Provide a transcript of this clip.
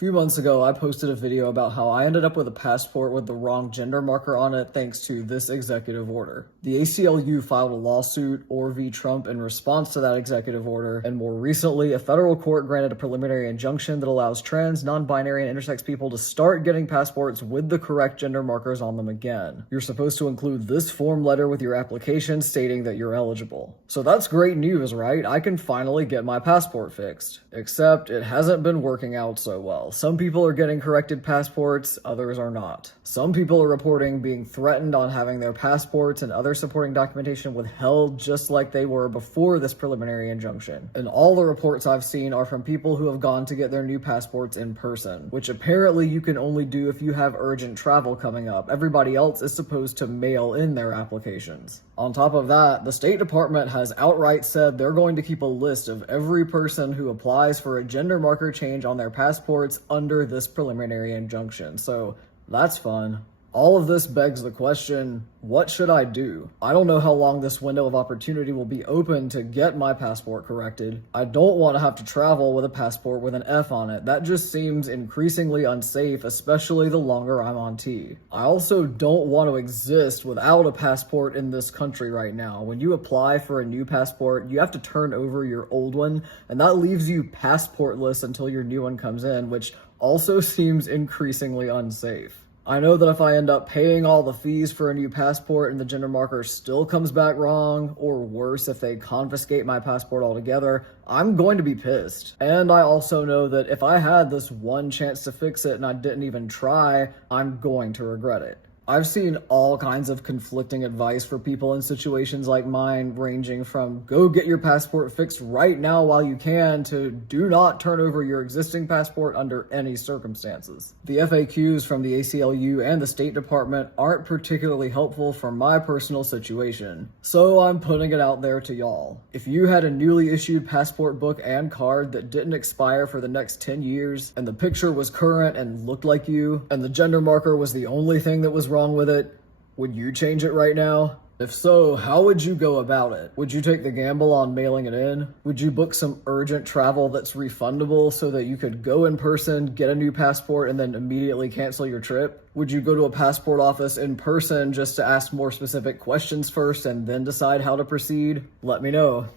few months ago, I posted a video about how I ended up with a passport with the wrong gender marker on it thanks to this executive order. The ACLU filed a lawsuit, or v. Trump, in response to that executive order, and more recently, a federal court granted a preliminary injunction that allows trans, non-binary, and intersex people to start getting passports with the correct gender markers on them again. You're supposed to include this form letter with your application stating that you're eligible. So that's great news, right? I can finally get my passport fixed. Except it hasn't been working out so well. Some people are getting corrected passports, others are not. Some people are reporting being threatened on having their passports and other supporting documentation withheld just like they were before this preliminary injunction. And all the reports I've seen are from people who have gone to get their new passports in person, which apparently you can only do if you have urgent travel coming up. Everybody else is supposed to mail in their applications. On top of that, the State Department has outright said they're going to keep a list of every person who applies for a gender marker change on their passports under this preliminary injunction, so that's fun. All of this begs the question, what should I do? I don't know how long this window of opportunity will be open to get my passport corrected. I don't want to have to travel with a passport with an F on it. That just seems increasingly unsafe, especially the longer I'm on T. I also don't want to exist without a passport in this country right now. When you apply for a new passport, you have to turn over your old one, and that leaves you passportless until your new one comes in, which also seems increasingly unsafe. I know that if I end up paying all the fees for a new passport and the gender marker still comes back wrong, or worse, if they confiscate my passport altogether, I'm going to be pissed. And I also know that if I had this one chance to fix it and I didn't even try, I'm going to regret it. I've seen all kinds of conflicting advice for people in situations like mine, ranging from go get your passport fixed right now while you can to do not turn over your existing passport under any circumstances. The FAQs from the ACLU and the State Department aren't particularly helpful for my personal situation, so I'm putting it out there to y'all. If you had a newly issued passport book and card that didn't expire for the next 10 years, and the picture was current and looked like you, and the gender marker was the only thing that was wrong with it, would you change it right now? If so, how would you go about it? Would you take the gamble on mailing it in? Would you book some urgent travel that's refundable so that you could go in person, get a new passport, and then immediately cancel your trip? Would you go to a passport office in person just to ask more specific questions first and then decide how to proceed? Let me know.